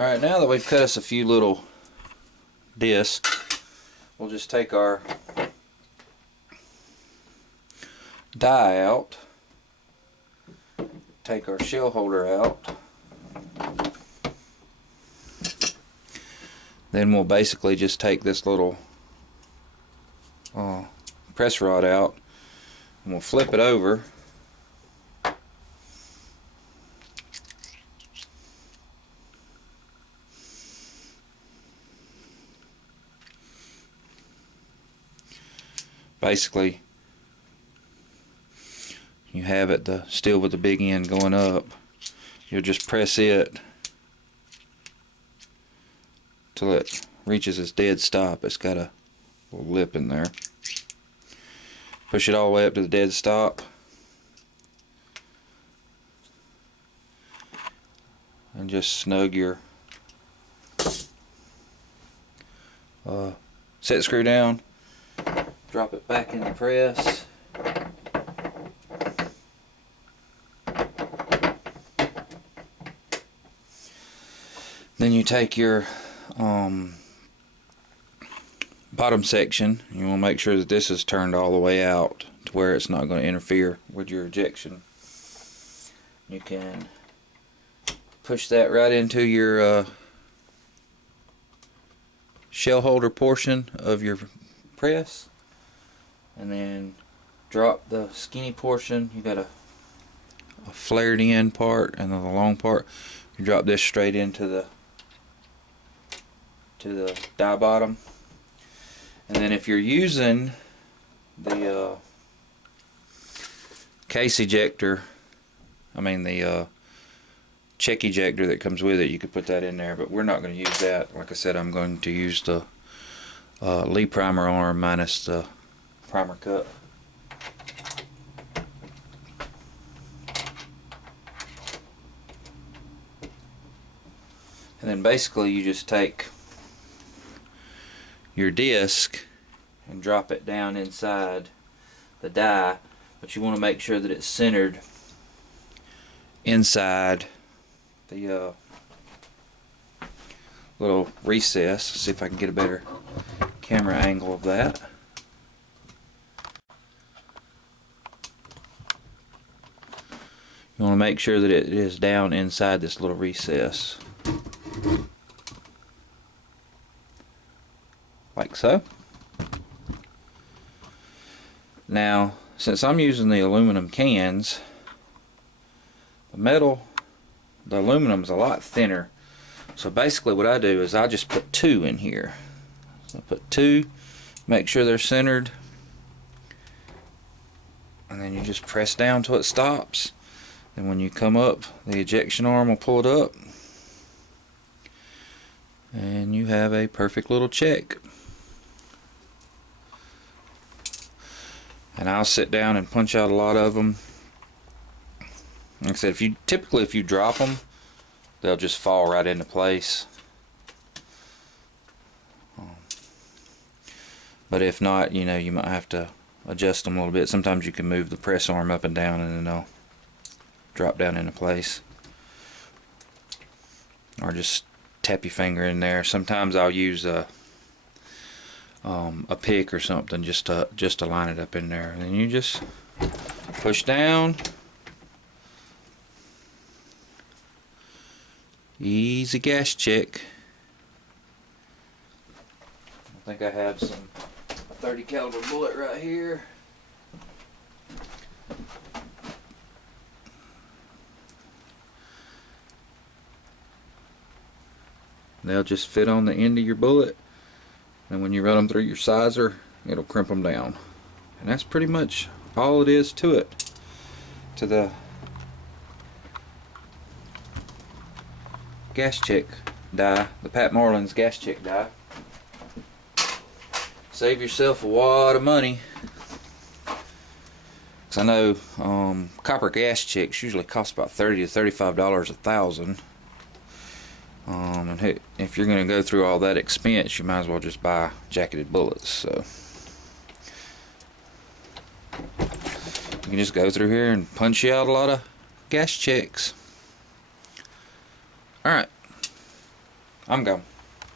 Alright, now that we've cut us a few little discs, we'll just take our die out, take our shell holder out, then we'll basically just take this little press rod out and we'll flip it over. Basically, you have it still with the big end going up. You'll just press it till it reaches its dead stop. It's got a little lip in there. Push it all the way up to the dead stop, and just snug your set screw down. Drop it back in the press. Then you take your bottom section, and you want to make sure that this is turned all the way out to where it's not going to interfere with your ejection. You can push that right into your shell holder portion of your press, and then drop the skinny portion. You got a flared in part and then the long part. You drop this straight into the die bottom, and then if you're using the case ejector, the check ejector that comes with it, you could put that in there, but we're not going to use that. Like I said, I'm going to use the Lee primer arm minus the primer cup. And then basically you just take your disc and drop it down inside the die, but you want to make sure that it's centered inside the little recess. See if I can get a better camera angle of that. You want to make sure that it is down inside this little recess, like so. Now, since I'm using the aluminum cans, the aluminum is a lot thinner. So basically what I do is I just put 2 in here. So I put 2, make sure they're centered, and then you just press down till it stops. And when you come up, the ejection arm will pull it up, and you have a perfect little check. And I'll sit down and punch out a lot of them. Like I said, typically if you drop them, they'll just fall right into place. But if not, you might have to adjust them a little bit. Sometimes you can move the press arm up and down, and then they'll drop down into place. Or just tap your finger in there. Sometimes I'll use a pick or something just to line it up in there. And then you just push down. Easy gas check. I think I have a 30 caliber bullet right here. They'll just fit on the end of your bullet, and when you run them through your sizer, it'll crimp them down. And that's pretty much all it is to it, to the gas check die, the Pat Marlin's gas check die. Save yourself a wad of money, because I know copper gas checks usually cost about $30 to $35 a thousand. And if you're going to go through all that expense, you might as well just buy jacketed bullets. So you can just go through here and punch you out a lot of gas checks. Alright, I'm gone.